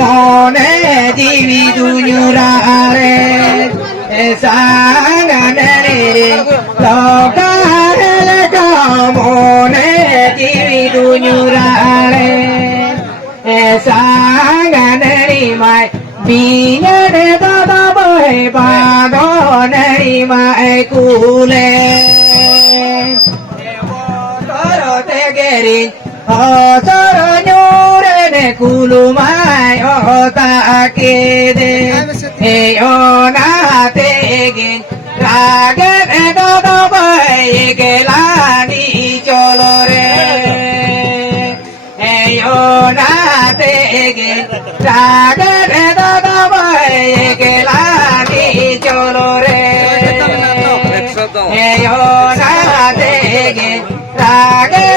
mone jivi dunyurare sanganare lokare mone jivi dunyurare sanganare mai binyare dada boy badonare mai kule torote gerin Soro nyure ne kulumai otakide Eyona tegin ragen dodo bai gelani cholore Eyona tegin ragen dodo bai gelani cholore Eyona tegin ragen